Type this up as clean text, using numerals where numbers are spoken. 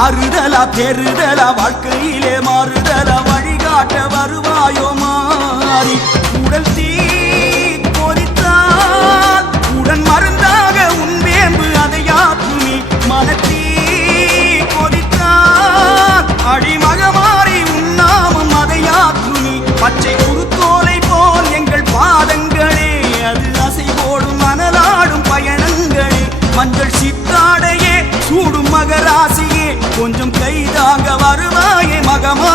ஆறுதலா பெறுதலா வாழ்க்கையிலே மாறுதலா வழிகாட்ட வருவாயோ மாறி உடல் தீ கொதித்தால் உடன் மருந்தாக உன் வேம்பு அதை யாக்குமி மனத்தீ கொதித்தால் அடிமகமாறி உன்னாமும் அதை யாக்குமி பச்சை குருத்தோலை போல் எங்கள் பாதங்களே அது அசைவோடும் மணலாடும் பயணங்களே மஞ்சள் சித்தாடையே சூடும் மகராசியே கொஞ்சம் கைதாங்க வருவாயே மகமா